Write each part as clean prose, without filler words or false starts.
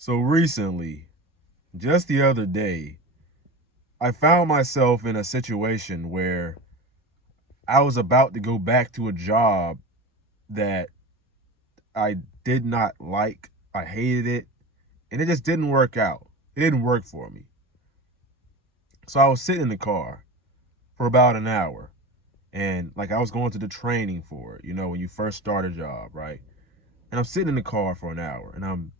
So recently, just the other day, I found myself in a situation where I was about to go back to a job that I did not like. I hated it, and it just didn't work out. It didn't work for me. So I was sitting in the car for about an hour, and like I was going to the training for it, when you first start a job, right? And I'm sitting in the car for an hour, and I'm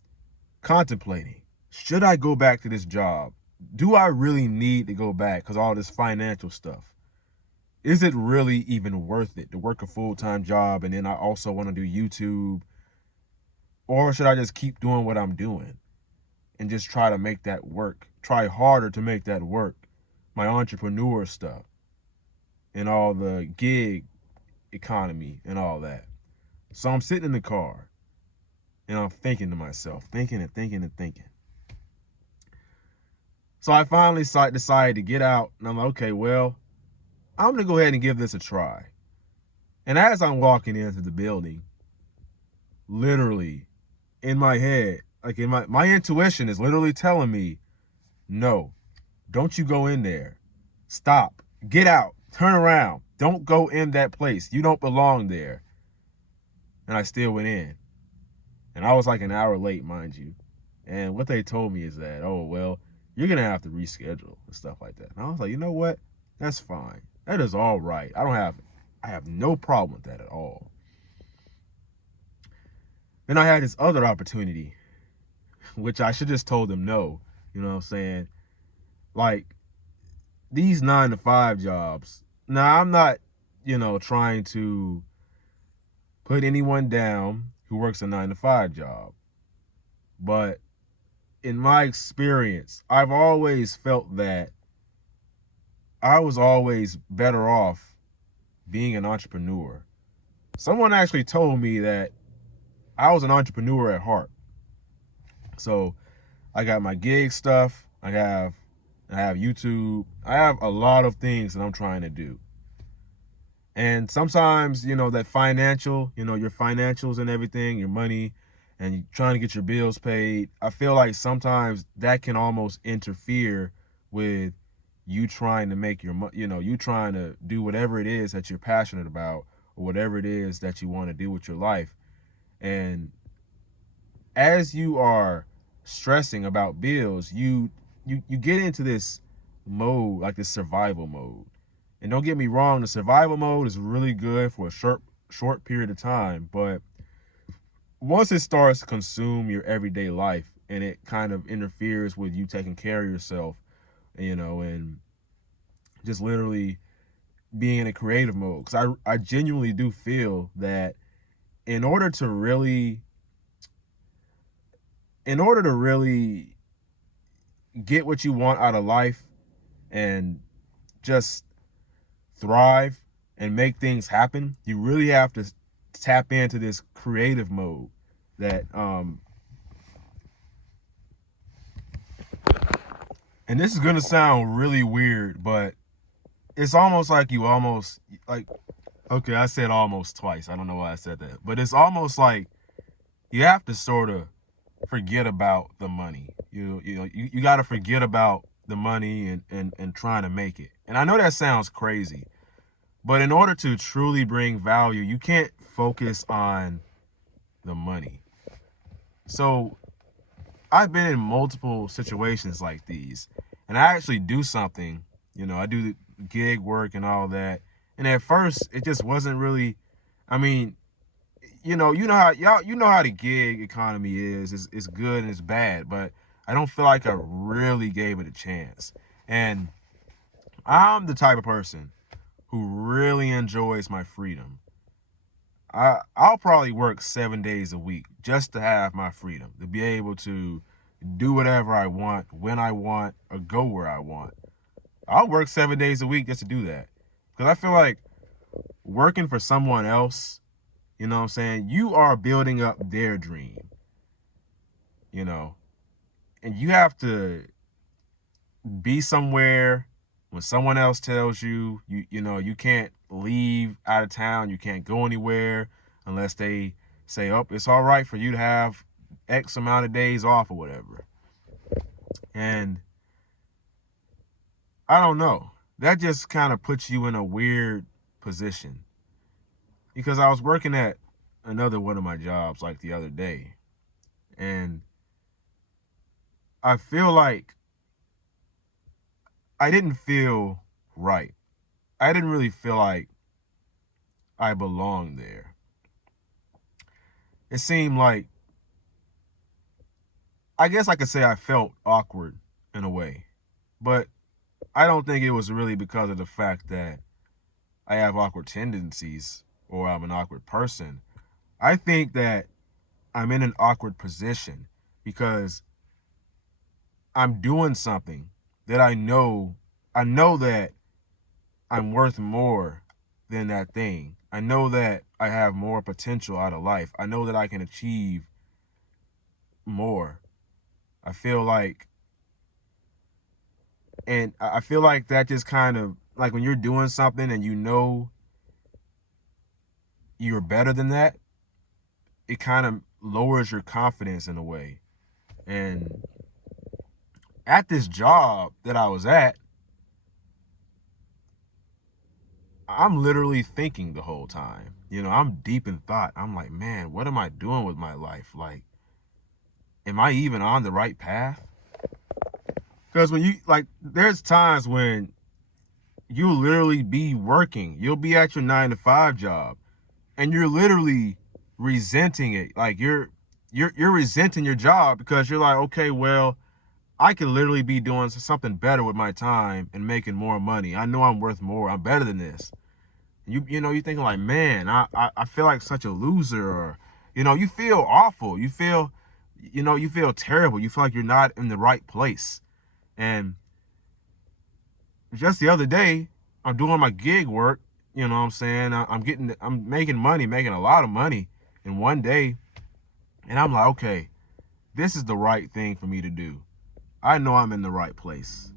contemplating, should I go back to this job? Do I really need to go back because all this financial stuff? Is it really even worth it to work a full-time job and then I also want to do YouTube? Or should I just keep doing what I'm doing and just try to make that work? Try harder to make that work. My entrepreneur stuff and all the gig economy and all that. So I'm sitting in the car and I'm thinking to myself, thinking and thinking and thinking. So I finally decided to get out, and I'm like, okay, well, I'm going to go ahead and give this a try. And as I'm walking into the building, literally in my head, like in my intuition is literally telling me, no, don't you go in there. Stop. Get out. Turn around. Don't go in that place. You don't belong there. And I still went in. And I was like an hour late, mind you. And what they told me is that, oh, well, you're going to have to reschedule and stuff like that. And I was like, you know what? That's fine. That is all right. I have no problem with that at all. Then I had this other opportunity, which I should just told them no. You know what I'm saying? Like, these 9 to 5 jobs. Now, I'm not, trying to put anyone down who works a 9 to 5 job. But in my experience, I've always felt that I was always better off being an entrepreneur. Someone actually told me that I was an entrepreneur at heart. So I got my gig stuff. I have YouTube. I have a lot of things that I'm trying to do. And sometimes, that financial, your financials and everything, your money, and you're trying to get your bills paid, I feel like sometimes that can almost interfere with you trying to make your money, you trying to do whatever it is that you're passionate about or whatever it is that you want to do with your life. And as you are stressing about bills, you get into this mode, like this survival mode. And don't get me wrong, the survival mode is really good for a short period of time, but once it starts to consume your everyday life and it kind of interferes with you taking care of yourself, and just literally being in a creative mode, because I genuinely do feel that in order to really get what you want out of life and just thrive and make things happen, you really have to tap into this creative mode that and this is gonna sound really weird, but it's almost like okay, I said almost twice. I don't know why I said that. But it's almost like you have to sort of forget about the money. You got to forget about the money and trying to make it. And I know that sounds crazy, but in order to truly bring value, you can't focus on the money. So I've been in multiple situations like these, and I actually do something. I do the gig work and all that. And at first, it just wasn't really. I mean, you know how the gig economy is. It's good and it's bad, but I don't feel like I really gave it a chance. And I'm the type of person who really enjoys my freedom. I'll probably work 7 days a week just to have my freedom, to be able to do whatever I want, when I want, or go where I want. I'll work 7 days a week just to do that. Because I feel like working for someone else, you know what I'm saying, you are building up their dream, you know, and you have to be somewhere when someone else tells you, you can't leave out of town, you can't go anywhere unless they say, oh, it's all right for you to have X amount of days off or whatever. And I don't know. That just kind of puts you in a weird position. Because I was working at another one of my jobs like the other day. And I feel like I didn't feel right. I didn't really feel like I belonged there. It seemed like, I guess I could say I felt awkward in a way. But I don't think it was really because of the fact that I have awkward tendencies or I'm an awkward person. I think that I'm in an awkward position because I'm doing something that I know that I'm worth more than that thing. I know that I have more potential out of life. I know that I can achieve more. I feel like, and I feel like that just kind of, like when you're doing something and you know you're better than that, it kind of lowers your confidence in a way. And at this job that I was at, I'm literally thinking the whole time. I'm deep in thought. I'm like, man, what am I doing with my life? Like, am I even on the right path? Because when you, like, there's times when you'll literally be working. You'll be at your 9 to 5 job and you're literally resenting it. Like you're resenting your job because you're like, okay, well, I could literally be doing something better with my time and making more money. I know I'm worth more. I'm better than this. You're thinking like, man, I feel like such a loser, or you feel awful. You feel terrible. You feel like you're not in the right place. And just the other day, I'm doing my gig work. You know what I'm saying? I'm making money, making a lot of money in one day. And I'm like, okay, this is the right thing for me to do. I know I'm in the right place.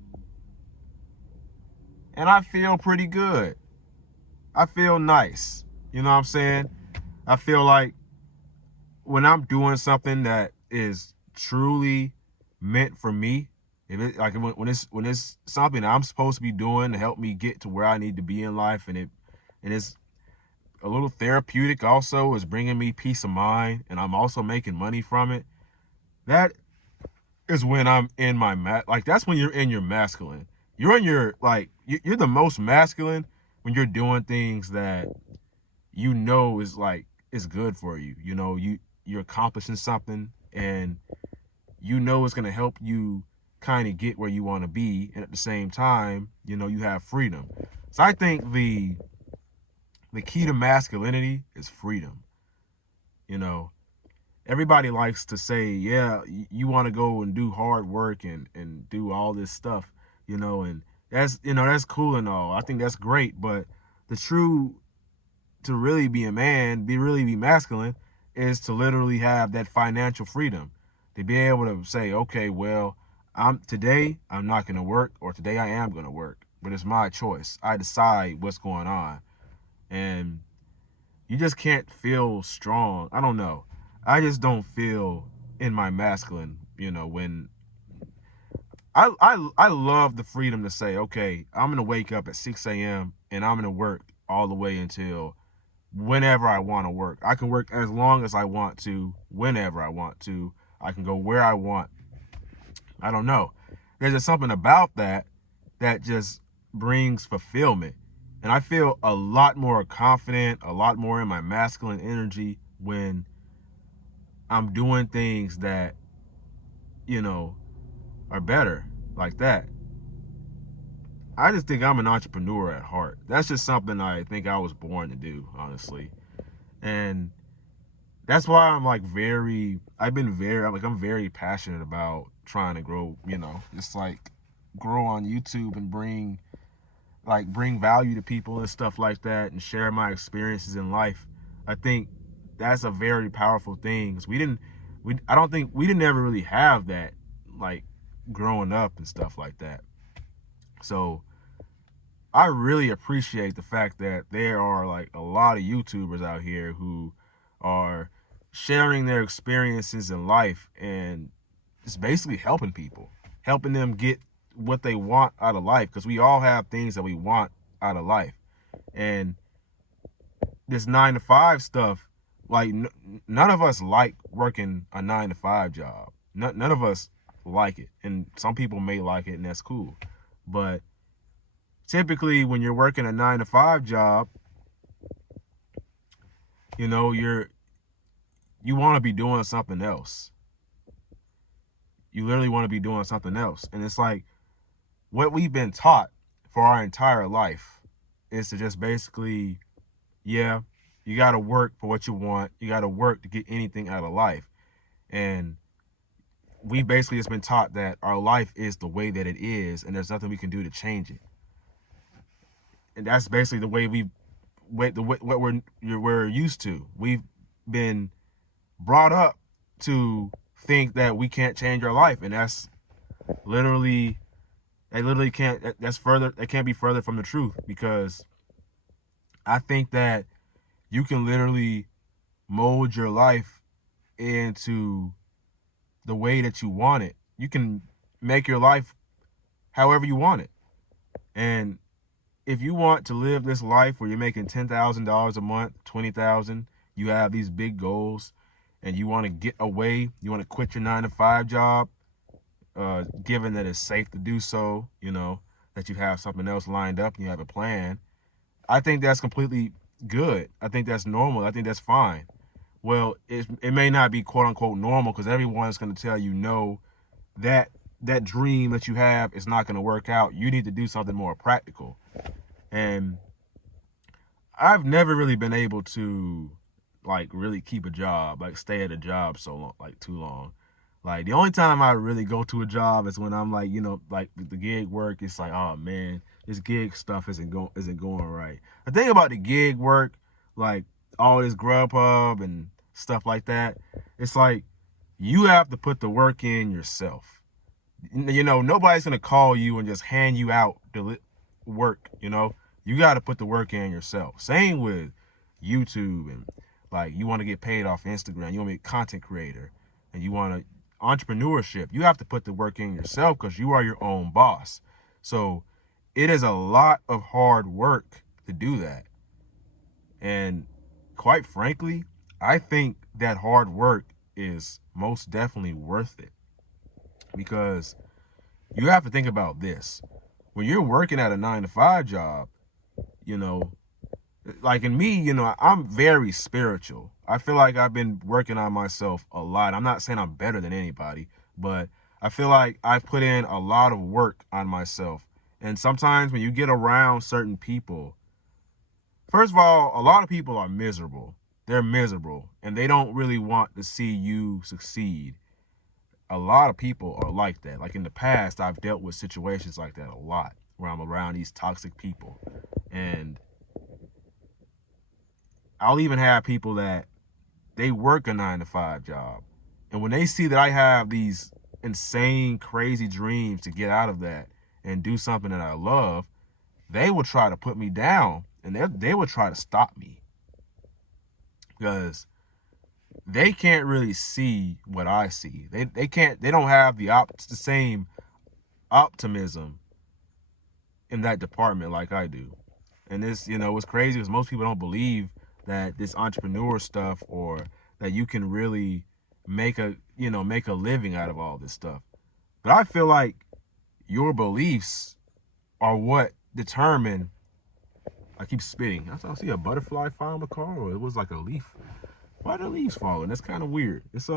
And I feel pretty good. I feel nice. You know what I'm saying? I feel like when I'm doing something that is truly meant for me, if it like when it's something that I'm supposed to be doing to help me get to where I need to be in life, and it's a little therapeutic, also is bringing me peace of mind, and I'm also making money from it. That is when I'm in my like that's when you're in your masculine. You're in your you're the most masculine when you're doing things that is like is good for you. You're accomplishing something, and it's going to help you kind of get where you want to be, and at the same time you have freedom. So I think the key to masculinity is freedom. you know Everybody likes to say, yeah, you want to go and do hard work and do all this stuff, and that's cool and all. I think that's great, but the true to really be a man, really be masculine, is to literally have that financial freedom, to be able to say, okay, well, I'm not going to work, or today I am going to work, but it's my choice. I decide what's going on, and you just can't feel strong. I don't know. I just don't feel in my masculine, when I love the freedom to say, okay, I'm going to wake up at 6 a.m. and I'm going to work all the way until whenever I want to work. I can work as long as I want to, whenever I want to. I can go where I want. I don't know. There's just something about that just brings fulfillment. And I feel a lot more confident, a lot more in my masculine energy when I'm doing things that, are better like that. I just think I'm an entrepreneur at heart. That's just something I think I was born to do, honestly. And that's why I'm very passionate about trying to grow, just like grow on YouTube and bring value to people and stuff like that, and share my experiences in life. I think that's a very powerful thing. 'Cause I don't think we didn't ever really have that, like growing up and stuff like that. So I really appreciate the fact that there are like a lot of YouTubers out here who are sharing their experiences in life and just basically helping people, helping them get what they want out of life, because we all have things that we want out of life. And this 9 to 5 stuff, like none of us like working a 9 to 5 job. None of us like it, and some people may like it, and that's cool. But typically, when you're working a 9 to 5 job, you know, you want to be doing something else. You literally want to be doing something else, and it's like what we've been taught for our entire life is to just basically, yeah, you got to work for what you want. You got to work to get anything out of life. And we basically just been taught that our life is the way that it is, and there's nothing we can do to change it. And that's basically the way what we're used to. We've been brought up to think that we can't change our life, and that's literally that can't be further from the truth, because I think that you can literally mold your life into the way that you want it. You can make your life however you want it. And if you want to live this life where you're making $10,000 a month, 20,000, you have these big goals, and you want to get away, you want to quit your 9 to 5 job, given that it's safe to do so, you know, that you have something else lined up and you have a plan. I think that's completely good. I think that's normal. I think that's fine. Well, it may not be quote unquote normal, because everyone's going to tell you no, that dream that you have is not going to work out. You need to do something more practical. And I've never really been able to like really keep a job, like stay at a job so long, like too long. Like the only time I really go to a job is when I'm like, you know, like the gig work. It's like, oh man, this gig stuff isn't going right. The thing about the gig work, like all this Grubhub and stuff like that, it's like you have to put the work in yourself. You know, nobody's gonna call you and just hand you out work. You know, you got to put the work in yourself. Same with YouTube, and like you want to get paid off Instagram, you want to be a content creator, and you want to entrepreneurship. You have to put the work in yourself, because you are your own boss. So it is a lot of hard work to do that. And quite frankly, I think that hard work is most definitely worth it, because you have to think about this. When you're working at a 9 to 5 job, you know, like in me, you know, I'm very spiritual. I feel like I've been working on myself a lot. I'm not saying I'm better than anybody, but I feel like I've put in a lot of work on myself. And sometimes when you get around certain people, first of all, a lot of people are miserable. They're miserable, and they don't really want to see you succeed. A lot of people are like that. Like in the past, I've dealt with situations like that a lot, where I'm around these toxic people. And I'll even have people that they work a 9 to 5 job, and when they see that I have these insane, crazy dreams to get out of that and do something that I love, they will try to put me down, and they will try to stop me, because they can't really see what I see. They don't have the same optimism in that department like I do. And this, you know, what's crazy is most people don't believe that this entrepreneur stuff, or that you can really make a living out of all this stuff. But I feel like your beliefs are what determine. I keep spitting. I see a butterfly fall on the car, or it was like a leaf. Why are the leaves falling? That's kind of weird. It's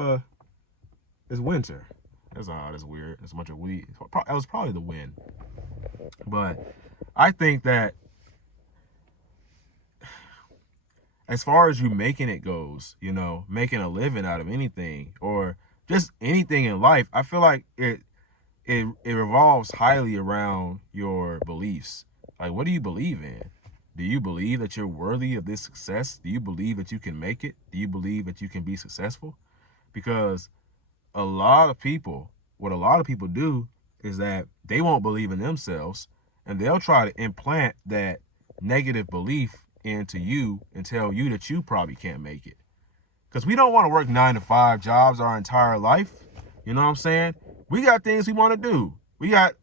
winter. That's weird. There's a bunch of weeds. That was probably the wind. But I think that as far as you making it goes, you know, making a living out of anything, or just anything in life, I feel like it revolves highly around your beliefs. Like, what do you believe in? Do you believe that you're worthy of this success? Do you believe that you can make it? Do you believe that you can be successful? Because what a lot of people do is that they won't believe in themselves, and they'll try to implant that negative belief into you and tell you that you probably can't make it. Because we don't want to work 9 to 5 jobs our entire life. You know what I'm saying? We got things we want to do. We got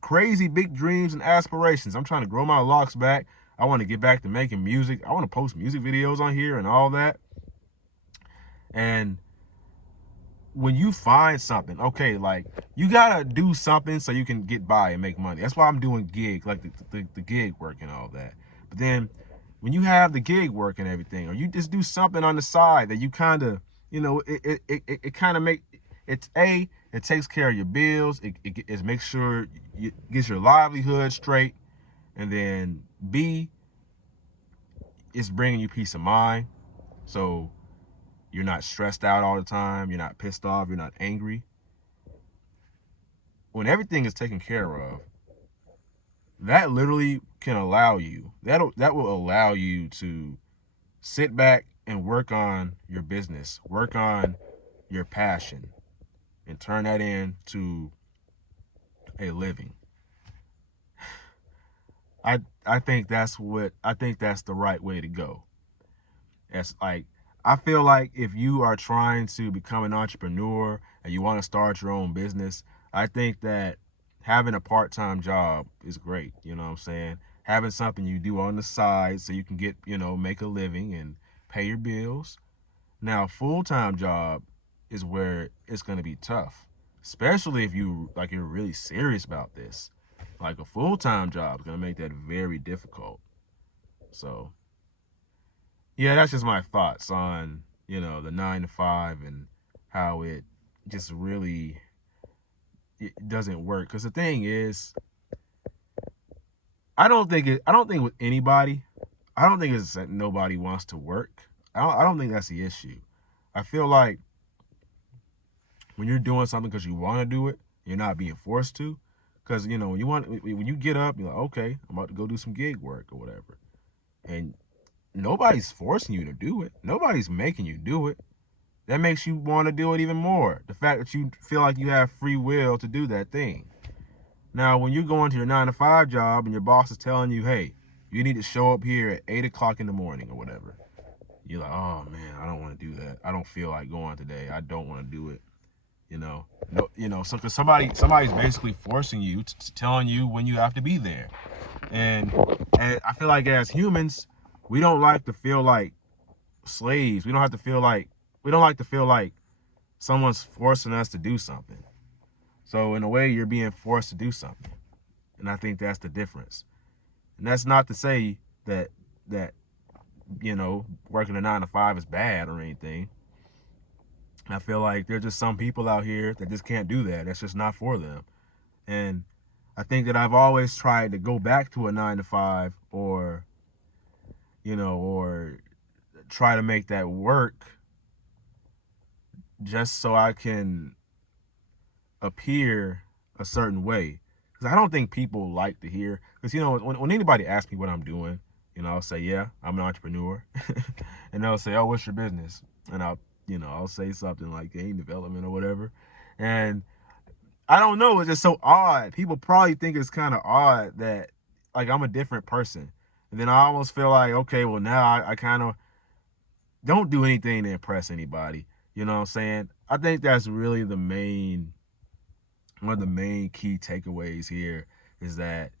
crazy big dreams and aspirations. I'm trying to grow my locks back. I want to get back to making music. I want to post music videos on here and all that. And when you find something, okay, like you gotta do something so you can get by and make money. That's why I'm doing gig, like the gig work and all that. But then when you have the gig work and everything, or you just do something on the side that you kind of, it kind of it takes care of your bills. It makes sure you gets your livelihood straight, and then B, it's bringing you peace of mind. So you're not stressed out all the time. You're not pissed off. You're not angry. When everything is taken care of, that literally can allow you, that will allow you to sit back and work on your business, work on your passion, and turn that into a living. I think that's the right way to go. It's like, I feel like if you are trying to become an entrepreneur and you want to start your own business, I think that having a part-time job is great. You know what I'm saying? Having something you do on the side so you can get, make a living and pay your bills. Now, a full-time job is where it's going to be tough, especially if you're really serious about this. Like, a full-time job is going to make that very difficult. So, yeah, that's just my thoughts on, the 9 to 5 and how it just really, it doesn't work. Because the thing is, I don't think with anybody, I don't think it's that nobody wants to work. I don't think that's the issue. I feel like when you're doing something because you want to do it, you're not being forced to. Because, when you get up, you're like, okay, I'm about to go do some gig work or whatever. And nobody's forcing you to do it. Nobody's making you do it. That makes you want to do it even more. The fact that you feel like you have free will to do that thing. Now, when you go into your 9 to 5 job and your boss is telling you, hey, you need to show up here at 8 o'clock in the morning or whatever, you're like, oh man, I don't want to do that. I don't feel like going today. I don't want to do it. So because somebody's basically forcing you, telling you when you have to be there. And I feel like as humans, we don't like to feel like slaves. We don't like to feel like someone's forcing us to do something. So in a way, you're being forced to do something. And I think that's the difference. And that's not to say that working a 9 to 5 is bad or anything. I feel like there's just some people out here that just can't do that. That's just not for them. And I think that I've always tried to go back to a 9 to 5 or try to make that work just so I can appear a certain way. Because I don't think people like to hear. Because, when anybody asks me what I'm doing, I'll say, yeah, I'm an entrepreneur. And they'll say, oh, what's your business? And I'll say something like game development or whatever. And I don't know, it's just so odd. People probably think it's kind of odd that, like, I'm a different person. And then I almost feel like, okay, well, now I kind of don't do anything to impress anybody. You know what I'm saying? I think that's really one of the main key takeaways here is that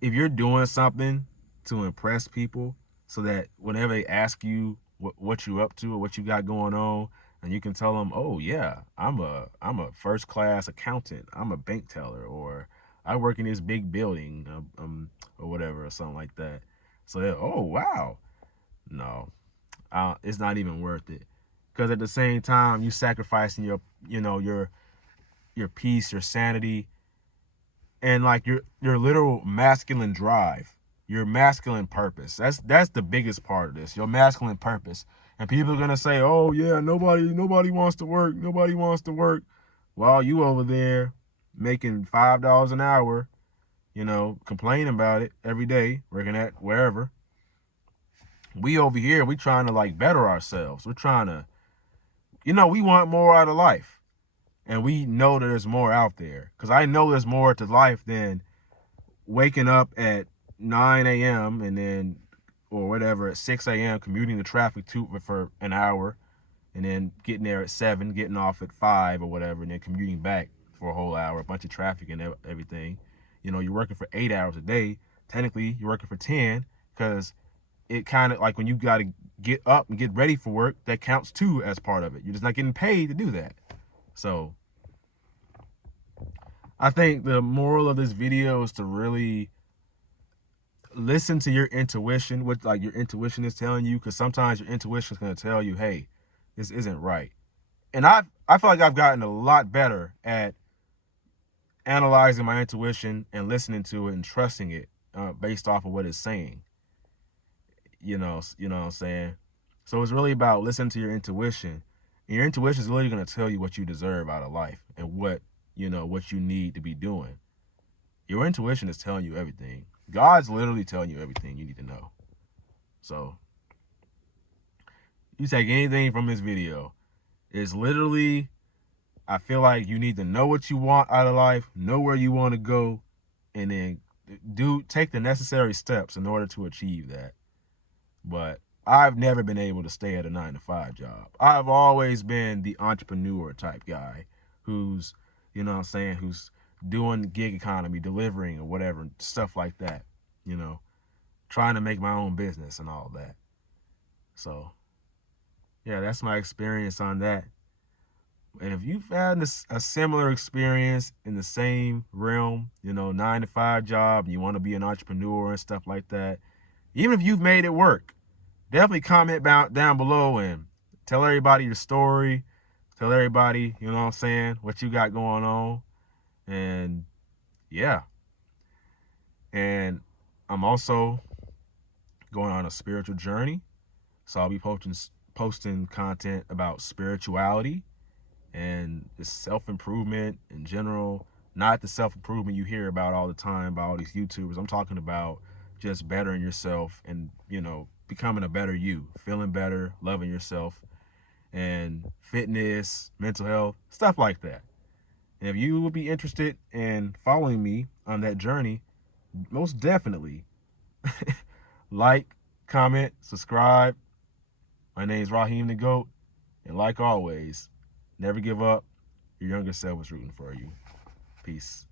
if you're doing something to impress people so that whenever they ask you what you up to or what you got going on, and you can tell them, oh yeah, I'm a first class accountant, I'm a bank teller, or I work in this big building, or whatever, or something like that. So oh wow, no, it's not even worth it. Because at the same time, you sacrificing your peace, your sanity, and like your literal masculine drive, your masculine purpose. That's the biggest part of this, your masculine purpose. And people are gonna say, oh yeah, nobody wants to work, nobody wants to work. While you over there making $5 an hour, complaining about it every day, working at wherever. We over here, we trying to like better ourselves. We're trying to, we want more out of life. And we know that there's more out there. Because I know there's more to life than waking up at 9 a.m. and then or whatever at 6 a.m. commuting to traffic for an hour, and then getting there at 7, getting off at 5 or whatever, and then commuting back for a whole hour, a bunch of traffic and everything. You're working for 8 hours a day. Technically, you're working for 10, because it kind of like when you got to get up and get ready for work, that counts too as part of it. You're just not getting paid to do that. So I think the moral of this video is to really listen to your intuition, what like your intuition is telling you, because sometimes your intuition is going to tell you, hey, this isn't right. And I feel like I've gotten a lot better at analyzing my intuition and listening to it and trusting it based off of what it's saying. You know what I'm saying? So it's really about listening to your intuition. And your intuition is really going to tell you what you deserve out of life and what you need to be doing. Your intuition is telling you everything. God's literally telling you everything you need to know. So you take anything from this video, it's literally, I feel like you need to know what you want out of life, know where you want to go, and then take the necessary steps in order to achieve that. But I've never been able to stay at a 9-to-5 job. I've always been the entrepreneur type guy who's, who's doing gig economy, delivering or whatever, stuff like that, trying to make my own business and all that. So, yeah, that's my experience on that. And if you've had a similar experience in the same realm, 9-to-5 job, and you want to be an entrepreneur and stuff like that, even if you've made it work, definitely comment down below and tell everybody your story. Tell everybody, what you got going on. And yeah. And I'm also going on a spiritual journey. So I'll be posting content about spirituality and just self-improvement in general. Not the self-improvement you hear about all the time by all these YouTubers. I'm talking about just bettering yourself and, becoming a better you, feeling better, loving yourself, and fitness, mental health, stuff like that. And if you would be interested in following me on that journey, most definitely like, comment, subscribe. My name is Raheem the Goat, and like always, never give up. Your younger self is rooting for you. Peace.